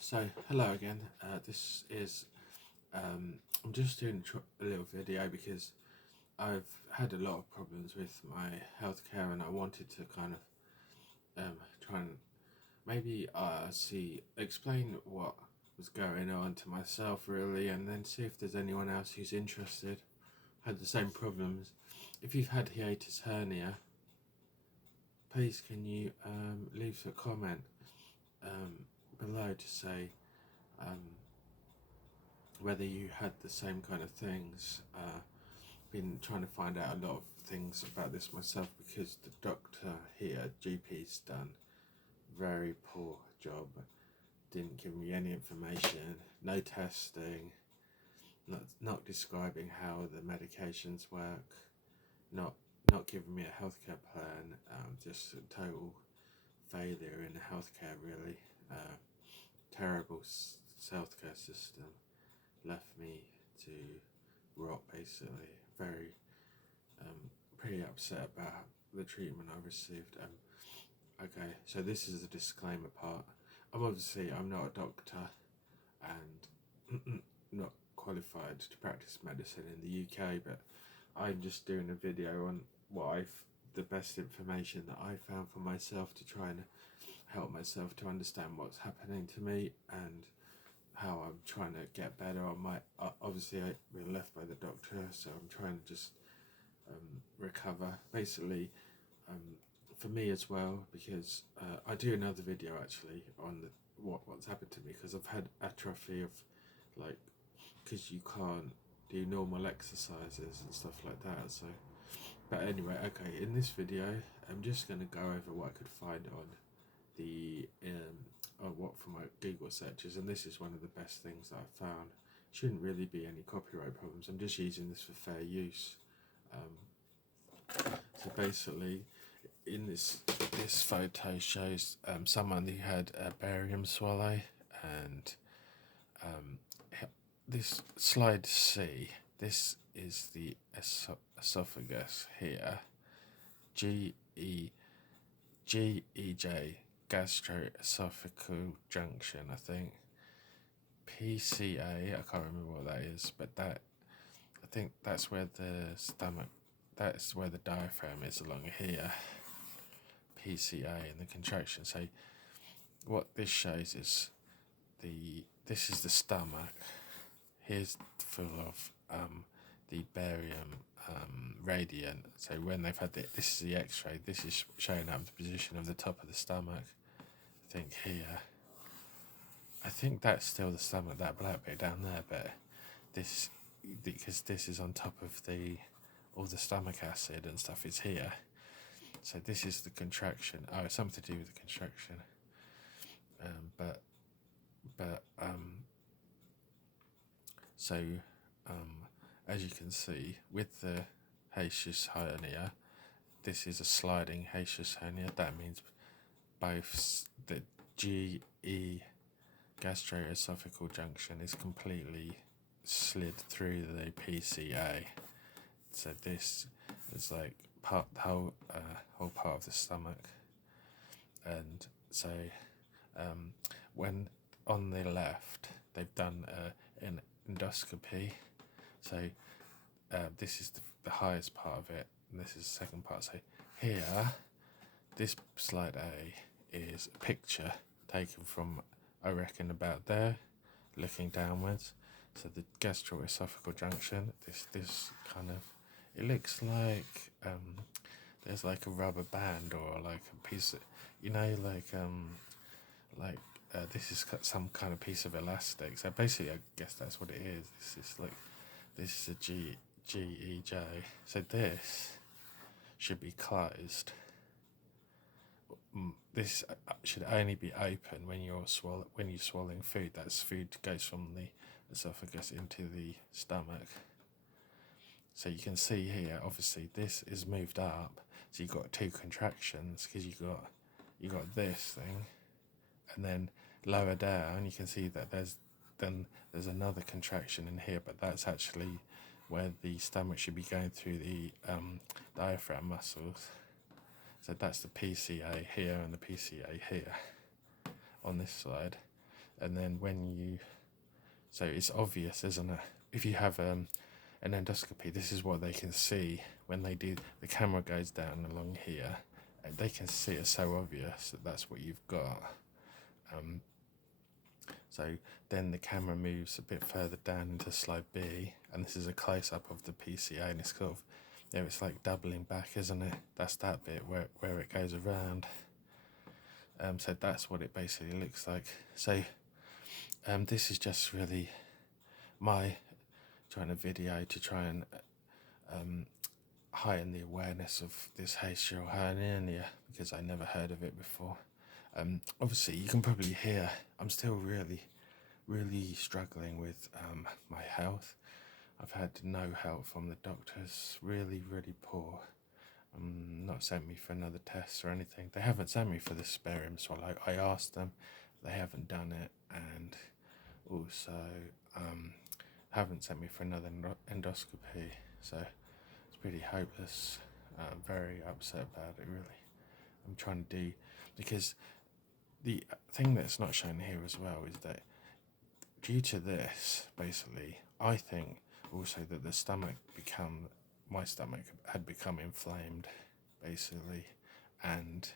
So hello again. This is I'm just doing a little video because I've had a lot of problems with my healthcare, and I wanted to kind of try and maybe explain what was going on to myself really, and then see if there's anyone else who's interested, had the same problems. If you've had hiatus hernia, please can you leave a comment below to say whether you had the same kind of things. Been trying to find out a lot of things about this myself because the doctor here, GP's done very poor job. Didn't give me any information, no testing, not describing how the medications work, not giving me a healthcare plan. Just a total failure in the healthcare really. Terrible healthcare system, left me to rot basically. Very pretty upset about the treatment I received. Okay, so this is the disclaimer part. I'm not a doctor and not qualified to practice medicine in the UK, but I'm just doing a video on the best information that I found for myself to try and help myself to understand what's happening to me and how I'm trying to get better. Obviously I've been left by the doctor, so I'm trying to just recover basically, for me as well, because I do another video actually on what's happened to me, because I've had atrophy of, like, because you can't do normal exercises and stuff like that. So but anyway, okay, in this video I'm just going to go over what I could find on the what from my Google searches, and this is one of the best things that I found. Shouldn't really be any copyright problems. I'm just using this for fair use. So basically, in this photo shows someone who had a barium swallow, and this slide C. This is the esophagus here. GEJ, gastroesophageal junction, I think. PCA, I can't remember what that is, but I think that's where the stomach, that's where the diaphragm is along here. PCA and the contraction. So what this shows is this is the stomach. Here's full of the barium radiant. So when they've had this is the X-ray. This is showing up the position of the top of the stomach. I think here. I think that's still the stomach, that black bit down there, but this, because this is on top of all the stomach acid and stuff is here. So this is the contraction. Oh, it's something to do with the contraction. As you can see, with the HIATUS hernia, this is a sliding HIATUS hernia. That means both the GE gastroesophageal junction is completely slid through the PCA. So this is like the whole part of the stomach. And so when on the left they've done an endoscopy. So this is the highest part of it, and this is the second part. So here, this slide A is a picture taken from, I reckon, about there, looking downwards. So the gastroesophageal junction, this kind of, it looks like there's like a rubber band or like a piece of, this is some kind of piece of elastic. So basically, I guess that's what it is. This is a GEJ. So this should be closed. This should only be open when you're swallowing food. That's food goes from the esophagus into the stomach. So you can see here, obviously this is moved up. So you've got two contractions because you got this thing, and then lower down you can see that there's another contraction in here, but that's actually where the stomach should be going through the diaphragm muscles. So that's the PCA here and the PCA here on this side. And then so it's obvious, isn't it? If you have an endoscopy, this is what they can see when they do. The camera goes down along here, and they can see it's so obvious that that's what you've got. So then the camera moves a bit further down into slide B, and this is a close-up of the PCA, and it's sort of, it's like doubling back, isn't it? That's that bit where it goes around. So that's what it basically looks like. So this is just really my trying a video to try and heighten the awareness of this hiatal hernia, because I never heard of it before. Obviously, you can probably hear I'm still really struggling with my health. I've had no help from the doctors, really poor. Not sent me for another test or anything. They haven't sent me for the sparium swallow. I asked them, they haven't done it, and also haven't sent me for another endoscopy. So it's pretty hopeless. I'm very upset about it, really. I'm trying to do, because the thing that's not shown here as well is that due to this, basically, I think also that my stomach had become inflamed, basically, and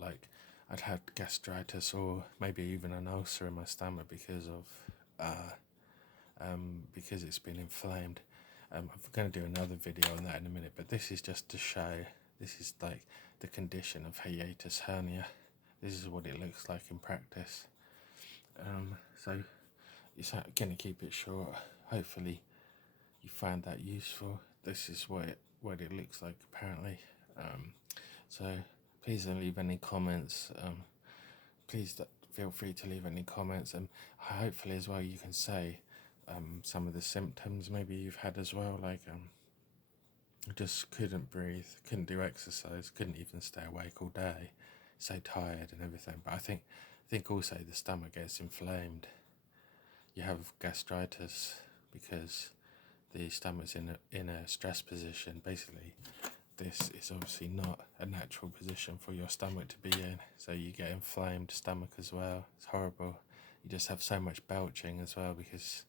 like I'd had gastritis or maybe even an ulcer in my stomach because it's been inflamed. I'm going to do another video on that in a minute, but this is just to show, this is like the condition of hiatus hernia. This is what it looks like in practice. So it's going to keep it short. Hopefully you found that useful. This is what it looks like apparently. So please don't leave any comments. Please feel free to leave any comments, and hopefully as well you can say some of the symptoms maybe you've had as well, like just couldn't breathe, couldn't do exercise, couldn't even stay awake all day, so tired and everything. But I think also the stomach gets inflamed. You have gastritis because the stomach's in a stress position. Basically, this is obviously not a natural position for your stomach to be in, so you get inflamed stomach as well. It's horrible. You just have so much belching as well, because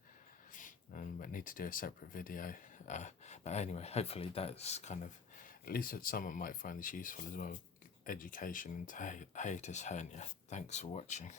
I need to do a separate video. But anyway, hopefully that's kind of, at least that someone might find this useful as well, education into hiatus hernia. Thanks for watching.